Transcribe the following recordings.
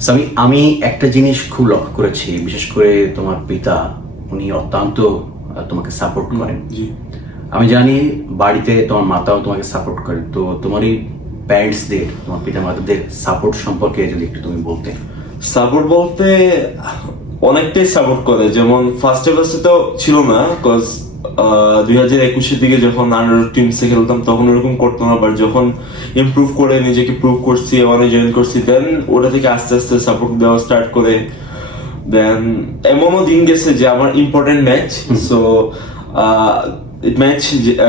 So, আমি আমি একটা জিনিস খুব লক্ষ্য করেছি বিশেষ করে তোমার পিতা উনি অত্যন্ত তোমাকে সাপোর্ট করেন। জি। আমি জানি বাড়িতে তোমার মাতাও তোমাকে সাপোর্ট করে তো তোমার এই প্যারেন্টসদের তোমার পিতা মাতাদের সাপোর্ট সম্পর্কে যদি একটু তুমি বলতে। সাপোর্ট বলতে অনেকটাই সাপোর্ট করে যেমন ফার্স্টে ফার্স্টে তো ছিল না বিকজ দুই হাজার একুশের দিকে যখন আন্ডার টিমসে খেলতাম তখন ওরকম করতো না বাট যখন ইমপ্রুভ করে নিজেকে প্রুভ করছি ওখানে জয়েন করছি দেন ওটা থেকে আস্তে আস্তে সাপোর্ট দেওয়া স্টার্ট করে দেন এমনও দিন গেছে যে আমার ইম্পর্টেন্ট ম্যাচ সো ম্যাচ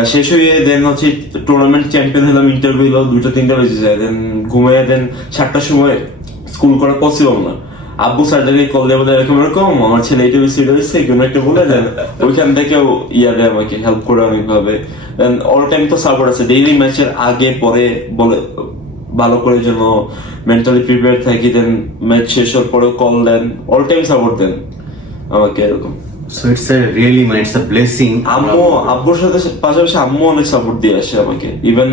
শেষ হয়ে দেন হচ্ছে টুর্নামেন্ট চ্যাম্পিয়ন হলাম ইন্টারভিউ হলো দুটো তিনটা বেজে যায় দেন ঘুমিয়ে দেন সাতটার সময় স্কুল করা পসিবল না। আব্বু কল দিয়ে বলে এরকম এরকম আমার ছেলে এটা এটা হয়েছে কোনো একটা বলে দেন। ওইখান থেকেও ইয়া দেয় আমাকে হেল্প করে অনেকভাবে অল টাইম তো সাপোর্ট আছে। ডেইলি ম্যাচের আগে পরে বলে ভালো করে যেন মেন্টালি প্রিপেয়ার থাকি দেন ম্যাচ শেষ হওয়ার পরেও কল দেন। অল টাইম সাপোর্ট দেন আমাকে এরকম। সো ইটস এ রিয়েলি মানে ইটস এ ব্লেসিং আম্মু আব্বুর সাথে পাশাপাশি আম্মু অনেক সাপোর্ট দিয়ে আসে আমাকে। ইভেন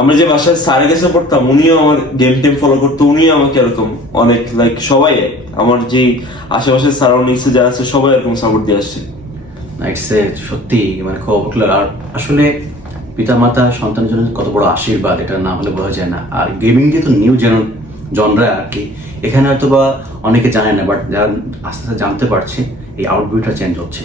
আমরা যে বাসায় স্যারের কাছে পড়তাম, উনিও আমার গেম টেম ফলো করতো, উনিও আমাকে এরকম অনেক লাইক সবাই, আমার যেই আশেপাশের সারাউন্ডিংসে যারা আছে, সবাই এরকম সাপোর্ট দিয়ে আসছে। সত্যি মানে খুব আর আসলে পিতা মাতা সন্তানের জন্য কত বড় আশীর্বাদ, এটা না হলে বোঝা যায় না। আর গেমিং তো নিউ যেন জনরা আর কি, এখানে হয়তো বা অনেকে জানে না বাট যারা আস্তে আস্তে জানতে পারছে, এই আউটবিউটা চেঞ্জ হচ্ছে।